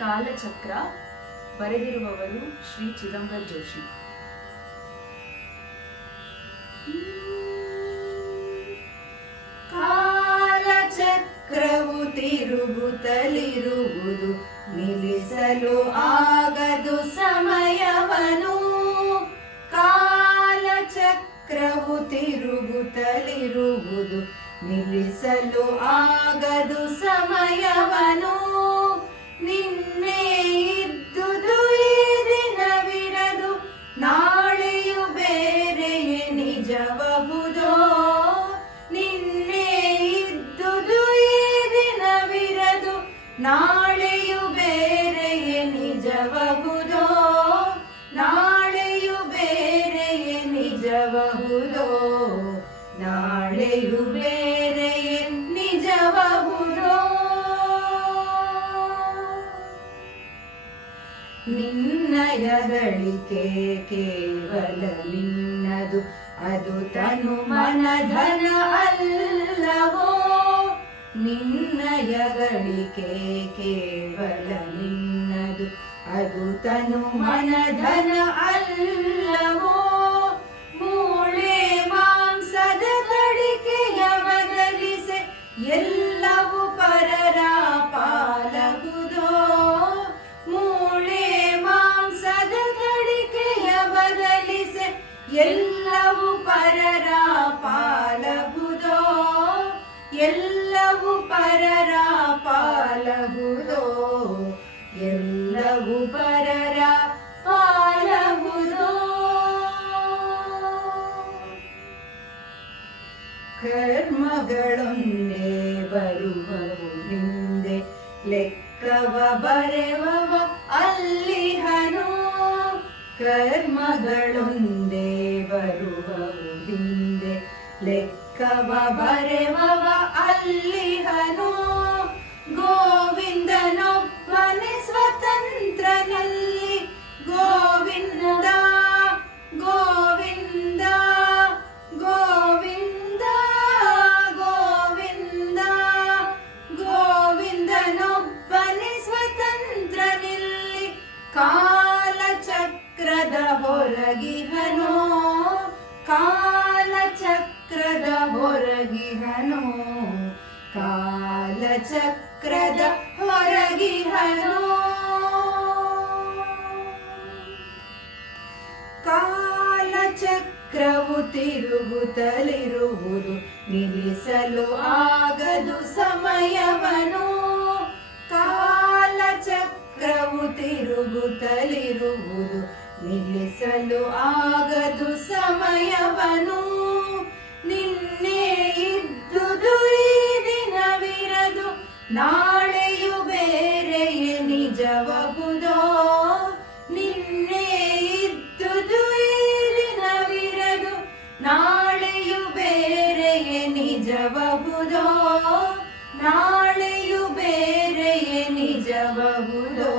ಕಾಲಚಕ್ರ ಬರೆದಿರುವವರು ಶ್ರೀ ಚಿದಂಬರ ಜೋಶಿ. ಕಾಲಚಕ್ರವು ತಿರುಗುತ್ತಲಿರುವುದು, ನಿಲ್ಲಿಸಲು ಆಗದು ಸಮಯವನು. ಕಾಲಚಕ್ರವು ತಿರುಗುತ್ತಲಿರುವುದು, ನಿಲ್ಲಿಸಲು ಆಗದು ಸಮಯವನು. ನಿನ್ನೆ ಇದ್ದುದು ಈ ದಿನವಿರದು, ನಾಳೆಯು ಬೇರೆಯೇ ನಿಜಬಹುದೋ. ನಿನ್ನೆ ಇದ್ದುದು ಈ ದಿನವಿರದು, ನಾಳೆಯು ಬೇರೆಯೇ ನಿಜಬಹುದೋ. ನಾಳೆಯು ಬೇರೆಯೇ ನಿಜಬಹುದೋ. ನಾಳೆಯು ಬೇರೆಯೇ ನಿಜಬಹುದೋ. ನಿನ್ನಯ ಗಳಿಕೆ ಕೇವಲ ನಿನ್ನದು, ಅದು ತನು ಮನಧನ ಅಲ್ಲವೋ. ನಿನ್ನಯ ಗಳಿಕೆ ಕೇವಲ ನಿನ್ನದು, ಅದು ತನು ಮನಧನ ಅಲ್ಲವೋ. ಮೂಳೆ ಮಾಂಸದ ಗಳಿಕೆಯ ಬದಲಿಸೆ ಎಲ್ಲವೂ ಪರರ ಪಾಲಗುದೋ. ಮೂಳೆ ಮಾಂಸದ ಗಳಿಕೆಯ ಬದಲಿಸೆ ಎಲ್ಲವೂ ಪರರ ಪಾಲಗುದೋ. ಎಲ್ಲವೂ ಪರರ ಪಾಲಗುದೋ. ಎಲ್ಲವೂ ಪರರ ಪಾಲಗುದೋ. ಕರ್ಮಗಳೊಂದೇ ಬರುವವು ಹಿಂದೆ, ಲೆಕ್ಕವ ಬರೆವವ ಅಲ್ಲಿಹನು. ಕರ್ಮಗಳೊಂದೇ ಬರುವವು ಹಿಂದೆ, ಲೆಕ್ಕವ ಬರೆವವ ಅಲ್ಲಿಹನು. ಗೋವಿಂದನೊಬ್ಬನೇ ಸ್ವತಂತ್ರನಲ್ಲಿ, ಗೋವಿಂದ ಗೋವಿಂದ ಗೋವಿಂದ ಗೋವಿಂದ. ಗೋವಿಂದನೊಬ್ಬನೇ ಸ್ವತಂತ್ರನಿಲ್ಲಿ, ಕಾಲಚಕ್ರದ ಹೊರಗಿಹನೋ. ಕಾಲಚಕ್ರದ ಹೊರಗಿಹನೋ. ಕಾಲಚಕ್ರದ ಹೊರಗಿಹನೋ. ಕಾಲಚಕ್ರವು ತಿರುಗುತ್ತಲಿರುವುದು, ನಿಲ್ಲಿಸಲು ಆಗದು ಸಮಯವನು. ಕಾಲಚಕ್ರವು ತಿರುಗುತ್ತಲಿರುವುದು, ನಿಲ್ಲಿಸಲು ಆಗದು ಸಮಯವನು. ನಿನ್ನೆ ಇದ್ದುದು ಈ ದಿನವಿರದು, ನಾಳೆಯು ಬೇರೆಯೇ ನಿಜಬಹುದೋ. ನಿನ್ನೆ ಇದ್ದುದು ಈ ದಿನವಿರದು, ನಾಳೆಯು ಬೇರೆಯೇ ನಿಜಬಹುದೋ. ನಾಳೆಯು ಬೇರೆಯೇ ನಿಜಬಹುದೋ.